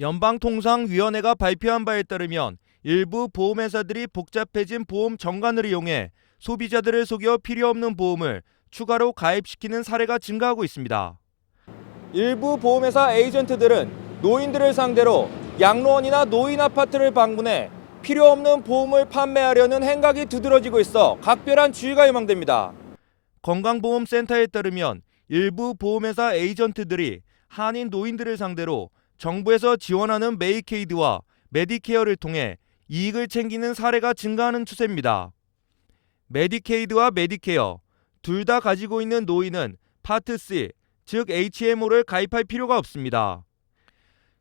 연방통상위원회가 발표한 바에 따르면 일부 보험회사들이 복잡해진 보험 정관을 이용해 소비자들을 속여 필요 없는 보험을 추가로 가입시키는 사례가 증가하고 있습니다. 일부 보험회사 에이전트들은 노인들을 상대로 양로원이나 노인 아파트를 방문해 필요 없는 보험을 판매하려는 행각이 두드러지고 있어 각별한 주의가 예망됩니다. 건강보험센터에 따르면 일부 보험회사 에이전트들이 한인 노인들을 상대로 정부에서 지원하는 메이케이드와 메디케어를 통해 이익을 챙기는 사례가 증가하는 추세입니다. 메디케이드와 메디케어 둘 다 가지고 있는 노인은 파트 C, 즉 HMO를 가입할 필요가 없습니다.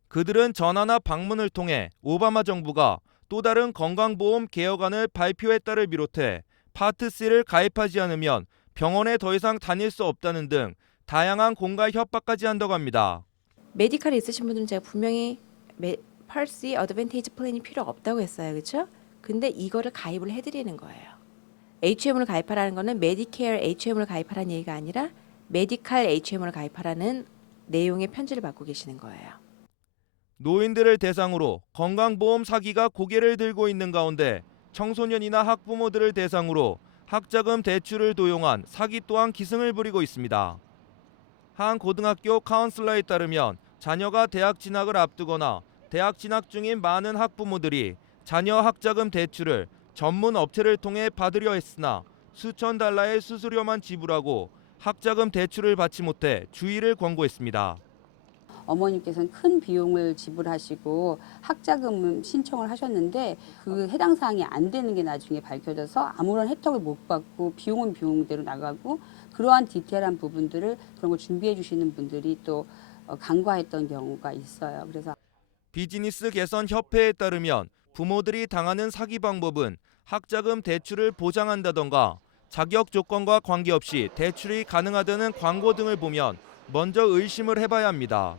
그들은 전화나 방문을 통해 오바마 정부가 또 다른 건강보험 개혁안을 발표했다를 비롯해 파트 C를 가입하지 않으면 병원에 더 이상 다닐 수 없다는 등 다양한 공갈 협박까지 한다고 합니다. 메디칼이 있으신 분들은 제가 분명히 메, 펄시 어드밴테이지 플랜이 필요 없다고 했어요. 그렇죠? 근데 이거를 가입을 해 드리는 거예요. HM을 가입하라는 거는 메디케어 HM을 가입하라는 얘기가 아니라 메디칼 HM을 가입하라는 내용의 편지를 받고 계시는 거예요. 노인들을 대상으로 건강보험 사기가 고개를 들고 있는 가운데 청소년이나 학부모들을 대상으로 학자금 대출을 도용한 사기 또한 기승을 부리고 있습니다. 한 고등학교 카운슬러에 따르면 자녀가 대학 진학을 앞두거나 대학 진학 중인 많은 학부모들이 자녀 학자금 대출을 전문 업체를 통해 받으려 했으나 수천 달러의 수수료만 지불하고 학자금 대출을 받지 못해 주의를 권고했습니다. 어머님께서는 큰 비용을 지불하시고 학자금 신청을 하셨는데 그 해당 사항이 안 되는 게 나중에 밝혀져서 아무런 혜택을 못 받고 비용은 비용대로 나가고 그러한 디테일한 부분들을 그런 걸 준비해 주시는 분들이 또 어, 간과했던 경우가 있어요. 그래서 비즈니스 개선 협회에 따르면 부모들이 당하는 사기 방법은 학자금 대출을 보장한다던가 자격 조건과 관계없이 대출이 가능하다는 광고 등을 보면 먼저 의심을 해봐야 합니다.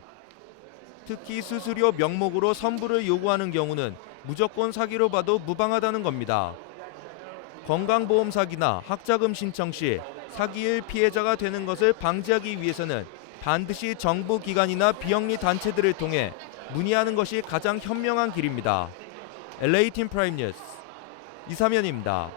특히 수수료 명목으로 선불을 요구하는 경우는 무조건 사기로 봐도 무방하다는 겁니다. 건강보험 사기나 학자금 신청 시 사기의 피해자가 되는 것을 방지하기 위해서는 반드시 정부 기관이나 비영리 단체들을 통해 문의하는 것이 가장 현명한 길입니다. LA 팀 프라임 뉴스 이사면입니다.